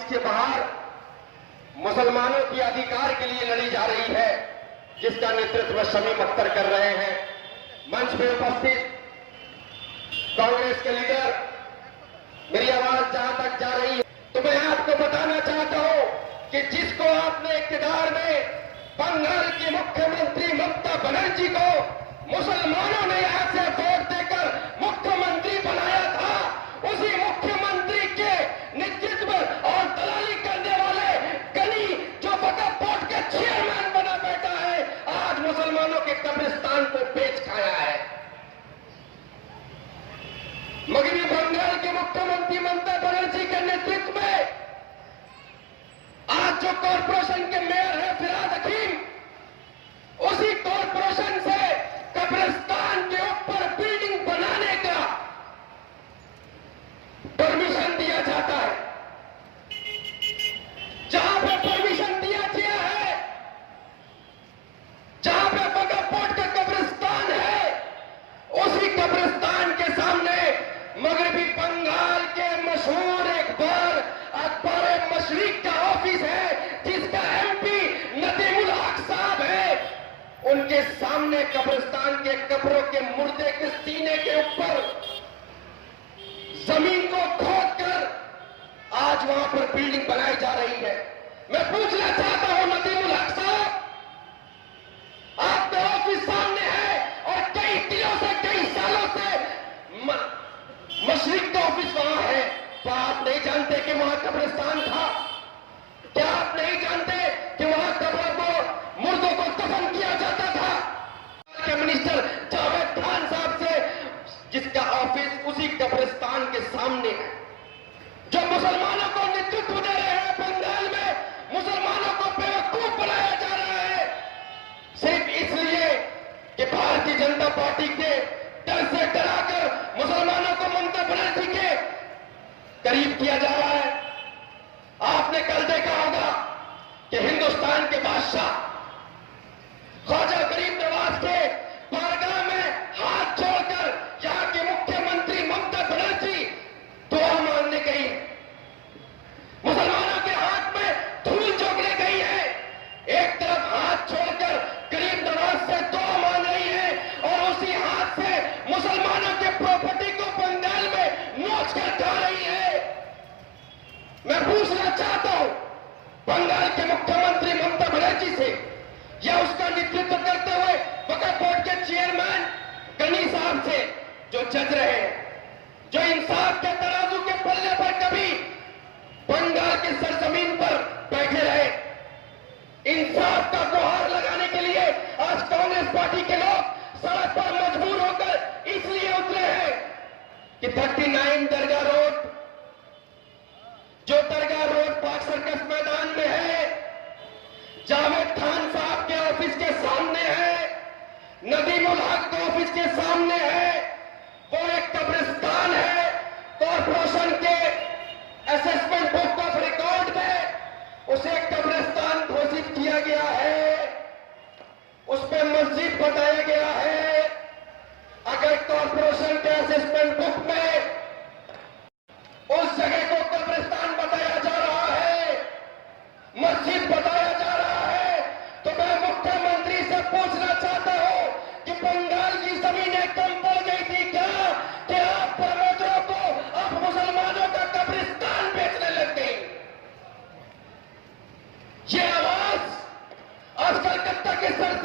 Office के बाहर मुसलमानों के अधिकार के लिए लड़ी जा रही है, जिसका नेतृत्व शमीम अख्तर कर रहे हैं। मंच पे उपस्थित कांग्रेस के लीडर, मेरी आवाज जहां तक जा रही है तो मैं आपको बताना चाहता हूं कि जिसको आपने इक्तिदार में बंगाल की मुख्यमंत्री ममता बनर्जी को मुसलमानों ने यहां से वोट देकर मुख्यमंत्री बनाया था, उसी मुख्यमंत्री के नेतृत्व और दलाली करने वाले गनी जो वक्फ बोर्ड के चेयरमैन बना बैठा है, आज मुसलमानों के कब्रिस्तान को बेच खाया है। मगरबी बंगाल के मुख्यमंत्री ममता बनर्जी के नेतृत्व में आज जो कॉरपोरेशन के मेयर है फिराद हकीम, उसी कॉरपोरेशन से कब्रिस्तान के ऊपर बिल्डिंग बनाने का परमिशन दिया जाता है। जहां पे परमिशन दिया गया है, जहां पे वक्फ बोर्ड का कब्रिस्तान है, उसी कब्रिस्तान के सामने मगरबी बंगाल के मशहूर अखबार मशरिक का ऑफिस है, जिसका एमपी नदीमुल हक साहब है। उनके सामने कब्रिस्तान के कब्रों के मुर्दे के सीने के ऊपर जमीन को खोदकर आज वहां पर बिल्डिंग बनाई जा रही है। मैं पूछना चाहता हूं नदीमुल हक साहब, आपका ऑफिस सामने है और कई दिनों से, कई सालों से मशरिक का ऑफिस वहां है, तो आप नहीं जानते कि वहां कब्रिस्तान था? क्या आप नहीं जानते कि वहां कब्रों को, मुर्दों को दफन किया जाता था? के मिनिस्टर जावेद खान साहब से, जिसका ऑफिस उसी कब्रिस्तान के सामने है, जो मुसलमानों को नेतृत्व दे रहे हैं बंगाल में, मुसलमानों को बेवकूफ बनाया जा रहा है सिर्फ इसलिए कि भारतीय जनता पार्टी के डर से डराकर मुसलमानों को ममता बनर्जी के करीब किया जा रहा है। आपने कल देखा होगा कि हिंदुस्तान के बादशाह ख्वाजा गरीब नवाज के बारगाह में हाथ जोड़कर यहां के मुख्यमंत्री ममता बनर्जी दुआ मांगने गई, मुसलमानों के हाथ में धूल झोंकने गई है। एक तरफ हाथ छोड़कर गरीब नवाज से दुआ मांग रही है और उसी हाथ से मुसलमानों के प्रॉपर्टी को बंगाल में नोच कर खा रही है। मैं पूछना चाहता हूं बंगाल के मुख्यमंत्री ममता बनर्जी से या उसका नेतृत्व करते हुए वक्फ बोर्ड के चेयरमैन गनी साहब से, जो जज रहे हैं, जो इंसाफ के तराजू के पल्ले पर कभी बंगाल की सरजमीन पर बैठे रहे, इंसाफ का गुहार लगाने के लिए आज कांग्रेस पार्टी के लोग सड़क पर मजबूर होकर इसलिए उतरे हैं कि 39 दरगाह रोड, जो दरगाह रोड पाक सर्कस मैदान में है, जावेद खान साहब के ऑफिस के सामने है, नदीमुल हक ऑफिस के सामने है, वो एक कब्रिस्तान है। कॉर्पोरेशन के असेसमेंट बुक ऑफ रिकॉर्ड में उसे कब्रिस्तान घोषित किया गया है, उस पर मस्जिद बताया गया है। अगर कॉर्पोरेशन के असेसमेंट बुक में उस जगह को कब्रिस्तान बताया जा रहा है, मस्जिद बताया जा रहा है, तो मैं मुख्यमंत्री से पूछना चाहता हूं कि बंगाल की जमीनें कम पड़ गई थी क्या कि आप प्रमोटरों को अब मुसलमानों का कब्रिस्तान बेचने लग गई? ये आवाज आज कलकत्ता के सर